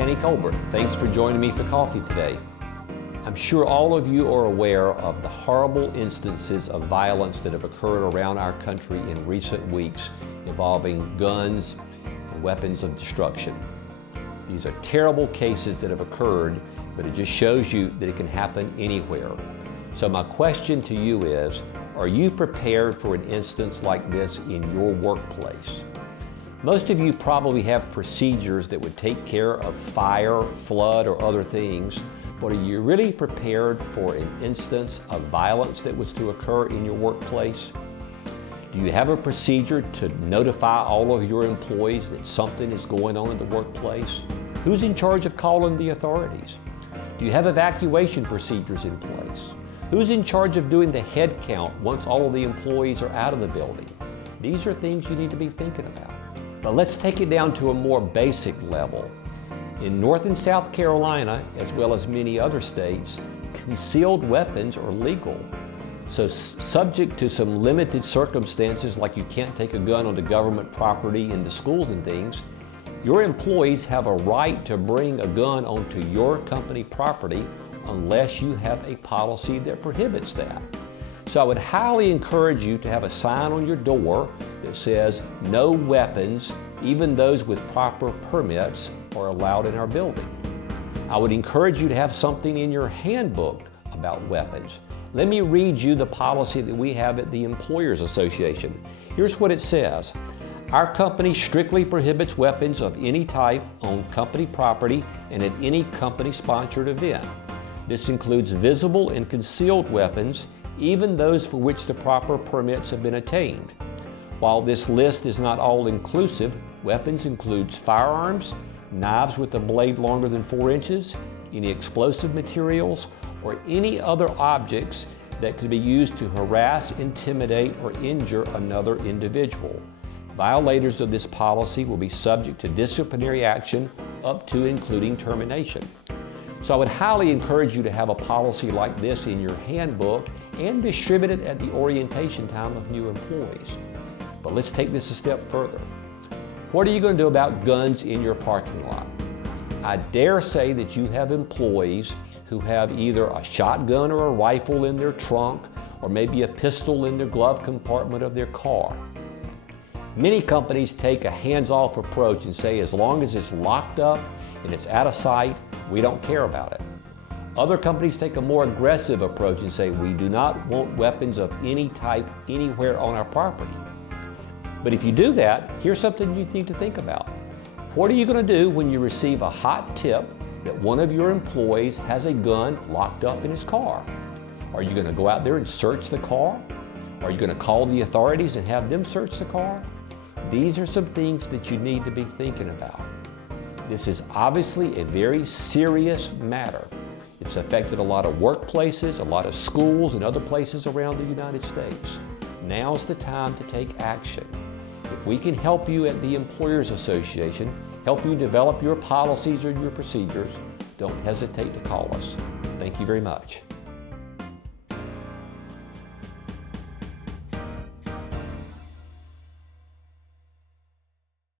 Kenny Colbert. Thanks for joining me for coffee today. I'm sure all of you are aware of the horrible instances of violence that have occurred around our country in recent weeks involving guns and weapons of destruction. These are terrible cases that have occurred, but it just shows you that it can happen anywhere. So my question to you is, are you prepared for an instance like this in your workplace? Most of you probably have procedures that would take care of fire, flood, or other things, but are you really prepared for an instance of violence that was to occur in your workplace? Do you have a procedure to notify all of your employees that something is going on in the workplace? Who's in charge of calling the authorities? Do you have evacuation procedures in place? Who's in charge of doing the head count once all of the employees are out of the building? These are things you need to be thinking about. But let's take it down to a more basic level. In North and South Carolina, as well as many other states, concealed weapons are legal. So subject to some limited circumstances, like you can't take a gun onto government property into schools and things, your employees have a right to bring a gun onto your company property unless you have a policy that prohibits that. So I would highly encourage you to have a sign on your door that says no weapons, even those with proper permits, are allowed in our building. I would encourage you to have something in your handbook about weapons. Let me read you the policy that we have at the Employers Association. Here's what it says. Our company strictly prohibits weapons of any type on company property and at any company-sponsored event. This includes visible and concealed weapons, even those for which the proper permits have been attained. While this list is not all-inclusive, weapons includes firearms, knives with a blade longer than 4 inches, any explosive materials, or any other objects that could be used to harass, intimidate, or injure another individual. Violators of this policy will be subject to disciplinary action up to including termination. So I would highly encourage you to have a policy like this in your handbook and distribute it at the orientation time of new employees. But let's take this a step further. What are you going to do about guns in your parking lot? I dare say that you have employees who have either a shotgun or a rifle in their trunk, or maybe a pistol in their glove compartment of their car. Many companies take a hands-off approach and say as long as it's locked up and it's out of sight, we don't care about it. Other companies take a more aggressive approach and say we do not want weapons of any type anywhere on our property. But if you do that, here's something you need to think about. What are you going to do when you receive a hot tip that one of your employees has a gun locked up in his car? Are you going to go out there and search the car? Are you going to call the authorities and have them search the car? These are some things that you need to be thinking about. This is obviously a very serious matter. It's affected a lot of workplaces, a lot of schools, and other places around the United States. Now's the time to take action. If we can help you at the Employers Association, help you develop your policies or your procedures, don't hesitate to call us. Thank you very much.